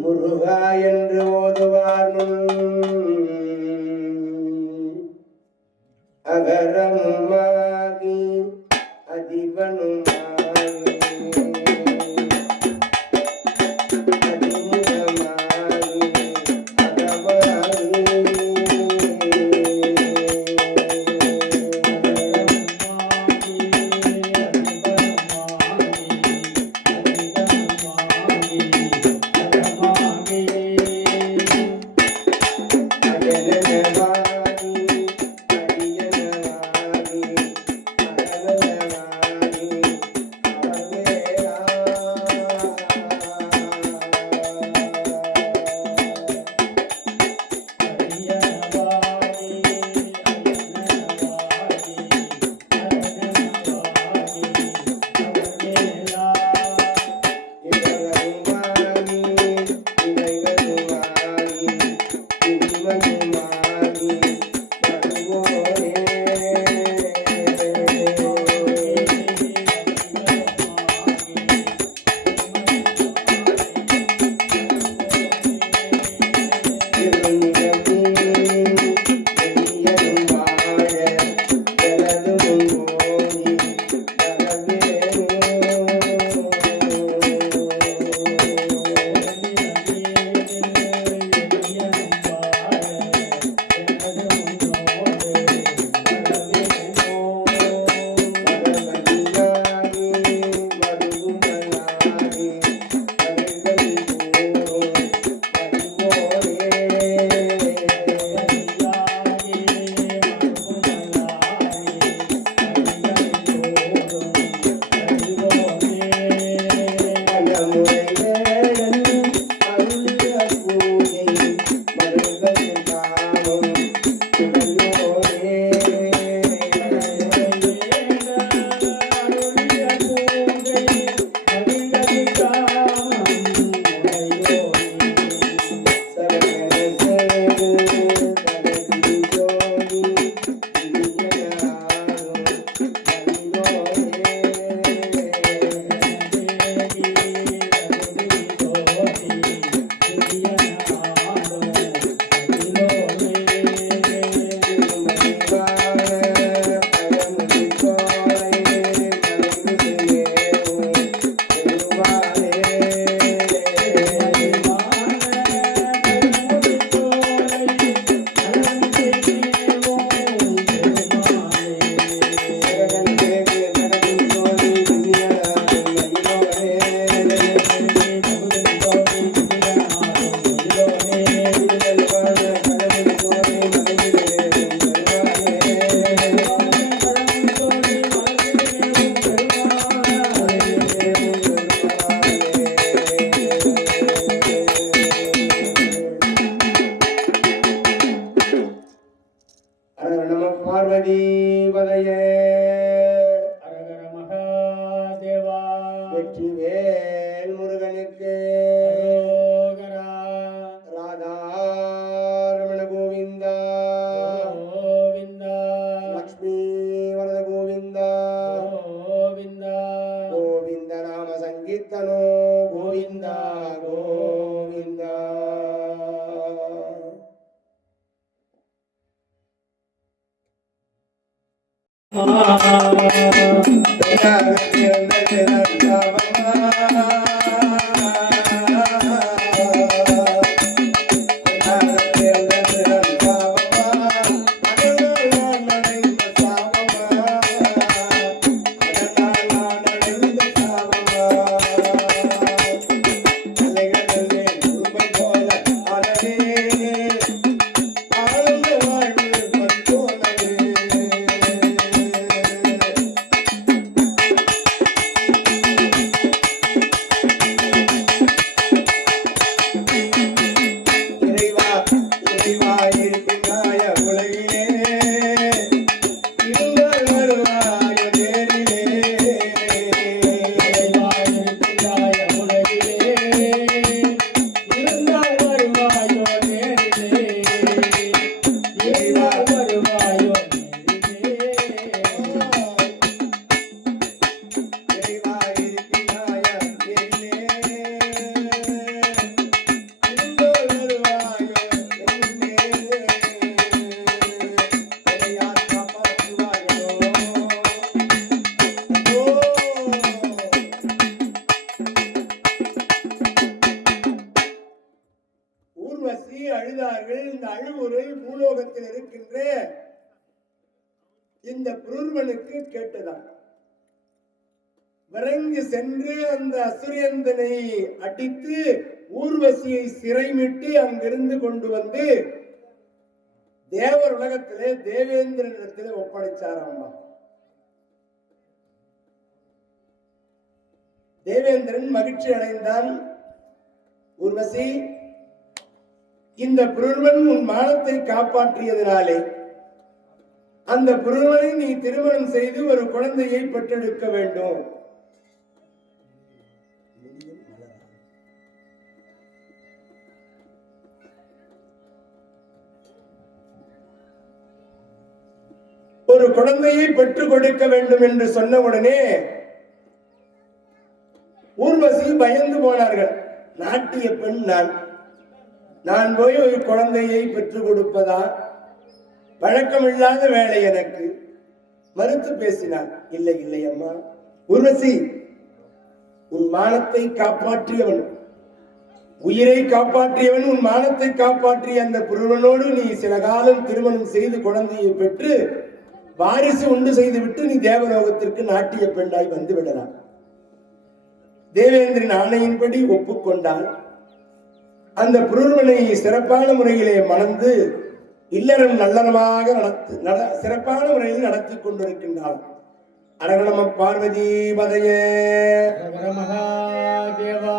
முருகா என்று ஓதுவார் அகரமுமாகி அதிபனுமாகி ஊர்வசி அழுதார்கள். இந்த அழுகுரல் பூலோகத்தில் இருக்கின்ற இந்த புருவனுக்கு கேட்டதான். விரைந்து சென்று அந்த அசுரியந்தனை அடித்து ஊர்வசியை சிறைமிட்டு அங்கிருந்து கொண்டு வந்து தேவர் உலகத்திலே தேவேந்திரனிடத்திலே ஒப்படைச்சார். அம்மா தேவேந்திரன் மகிழ்ச்சி அடைந்தான். ஊர்வசி, இந்த புருவன் உன் மானத்தை காப்பாற்றியதினாலே அந்த புருவனை நீ திருமணம் செய்து ஒரு குழந்தையை பெற்றெடுக்க வேண்டும். ஒரு குழந்தையை பெற்றுக் கொடுக்க வேண்டும் என்று சொன்ன உடனே ஊர்வசி பயந்து போனார்கள். நாட்டிய பெண் நான் போய் ஒரு குழந்தையை பெற்றுக் கொடுப்பதா? பழக்கமில்லாத வேலை எனக்கு. மறுத்து பேசினார். இல்லை இல்லை அம்மா, ஊர்வசி, உன் மானத்தை காப்பாற்றியவன், உயிரை காப்பாற்றியவன், உன் மானத்தை காப்பாற்றிய அந்த புருவனோடு நீ சில காலம் திருமணம் செய்து குழந்தையை பெற்று வாரிசு உண்டு செய்துவிட்டு நீ தேவலோகத்திற்கு நாட்டிய பெண்ணாய் வந்து விடலாம். தேவேந்திரன் ஆணையின்படி ஒப்புக்கொண்டால் அந்த புருவனை சிறப்பான முறையிலே மணந்து இல்லறம் நல்லறமாக சிறப்பான முறையில் நடத்தி கொண்டிருக்கின்றாள். அரகணம பார்வதி பதையே மகாதேவா.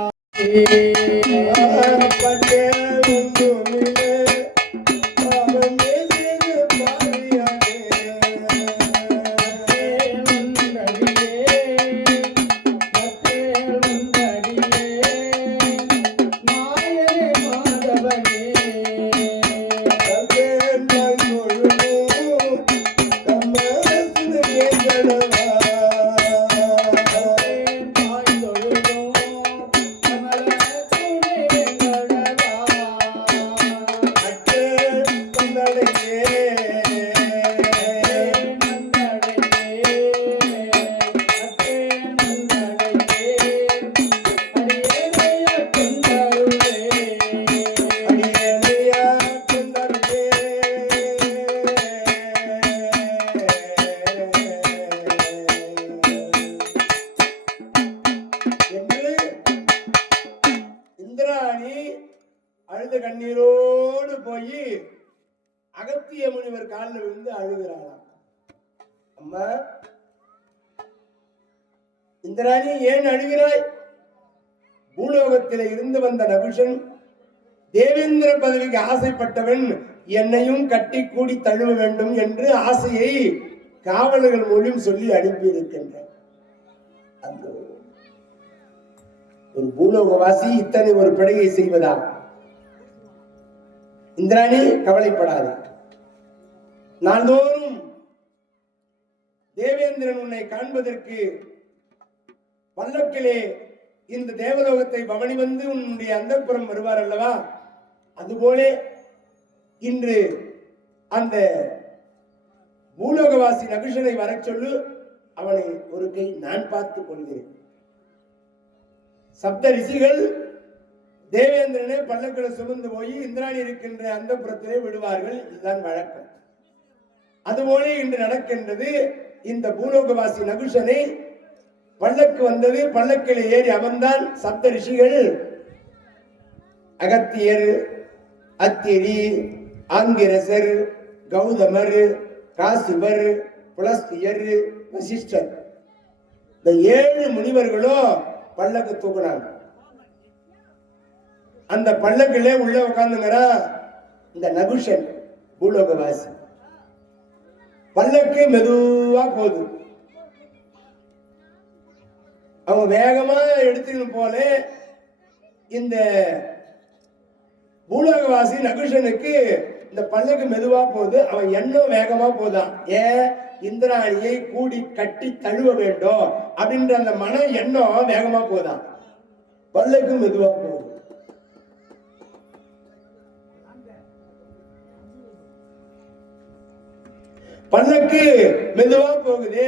அழுத கண்ணீரோடு போய் அகத்திய முனிவர் காலில் விழுந்து அழுகிறாளாம். அம்மா, இந்திராணி ஏன் அழுகிறாய்? பூலோகத்தில் இருந்து வந்த நகுஷன் தேவேந்திர பதவிக்கு ஆசைப்பட்டவன் என்னையும் கட்டி கூடி தழுவ வேண்டும் என்று ஆசையை காவலர்கள் மூலம் சொல்லி அனுப்பி இருக்கின்றார். அந்த ஒரு பூலோகவாசி இத்தனை ஒரு பிழையை செய்வதா? இந்திராணி, கவலைப்படாது. நாள்தோறும் தேவேந்திரன் உன்னை காண்பதற்கு பல்லக்கிலே இந்த தேவலோகத்தை பவனி வந்து உன்னுடைய அந்தப்புறம் வருவார் அல்லவா? அதுபோல இன்று அந்த பூலோகவாசி நகுஷனை வர சொல்லு. அவனை ஒரு கை நான் பார்த்துக் கொள்கிறேன். சப்த ரிஷிகள் தேவேந்திரனை பல்லக்களை சுமந்து போய் இந்திராணி இருக்கின்ற அந்த புறத்திலே விடுவார்கள். இதுதான் வழக்கம். அதுபோல இன்று நடக்கின்றது. இந்த பூலோகவாசி நகுஷனை பல்லக்கு வந்தது. பல்லக்கில் ஏறி அமர்ந்தான். சப்த ரிஷிகள் அகத்தியர், அத்திரி, ஆங்கிரசர், கௌதமர், காசிபர், புலஸ்தியர், வசிஷ்டர், இந்த 7 முனிவர்களும் பல்லக்கு தூக்குனாங்க. அந்த பல்லக்கிலே உள்ள உட்கார்ந்துங்கிறா இந்த நகுஷன் பூலோகவாசி. பல்லக்கு மெதுவா போகுது. அவங்க வேகமா எடுத்துக்கணும் போல இந்த பூலோகவாசி நகுஷனுக்கு இந்த பல்லக்கு மெதுவா போகுது. அவன் எண்ணம் வேகமா போதான். இந்திராணியை கூடி கட்டி தழுவ வேண்டும் அப்படின்ற அந்த மன எண்ணம் வேகமா போதான். பல்லக்கு மெதுவா போகுது. பல்லக்கு மெதுவா போகுது.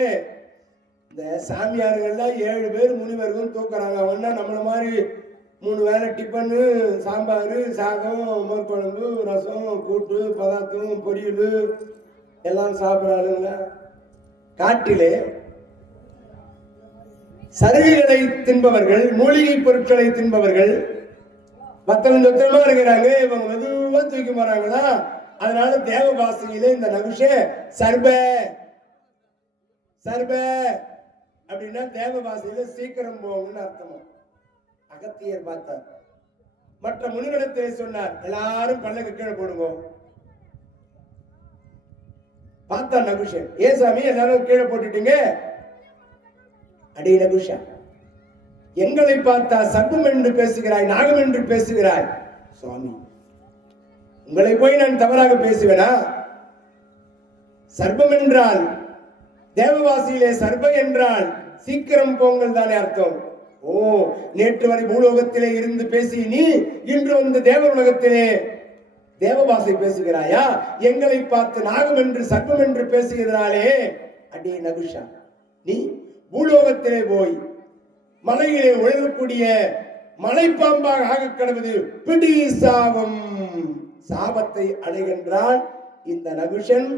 இந்த சாமியார்கள் 7 பேர் முனிவர்களும் தூக்குறாங்க. அவன்னா நம்மள மாதிரி 3 வேளை டிஃபனு, சாம்பார், சாதம், மோர் குழம்பு, ரசம், கூட்டு, பதார்த்தம், பொரியல் எல்லாம் சாப்பிட்றாருங்களா? காட்டிலே சருகுகளை தின்பவர்கள், மூலிகை பொருட்களை தின்பவர்கள் பத்திரம் சொத்தமா இருக்கிறாங்க. இவங்க மெதுவா தூக்கி போறாங்களா? அதனால தேவ பாஷையிலே இந்த நகுஷ சர்ப சர்ப அப்படின்னா தேவ பாஷையில சீக்கிரம் போகும்னு அர்த்தமா. அகத்தியர் பார்த்தார். மற்ற முனிவரிடத்தை சொன்னார், எல்லாரும் பல்லக்கு கீழே போடுவோம். பார்த்தா நகுஷன், ஏ சாமி எல்லாரும் கீழே போட்டுட்டீங்க? அடி நகுஷா, எங்களை பார்த்தா சர்ப்பம் என்று பேசுகிறாய், நாகம் என்று பேசுகிறாய். சுவாமி, உங்களை போய் நான் தவறாக பேசுவேனா? சர்ப்பம் என்றால் தேவவாசியிலே சர்ப என்றால் சீக்கிரம் போங்கள் தானே அர்த்தம். ஓ, நேற்று வரை பூலோகத்திலே இருந்து பேசி நீ இன்று வந்து தேவ உலகத்திலே தேவபாசை பேசுகிறாயா? எங்களை பார்த்து நாகம் என்று சர்ப்பம் என்று பேசுகிறதாலே அடி நகுஷா, நீ பூலோகத்திலே போய் மலையிலே உழலக்கூடிய மலைப்பாம்பாக ஆக கடவுது பிடி சாபம், சாபத்தை அடைகின்றான் இந்த நகுஷன்.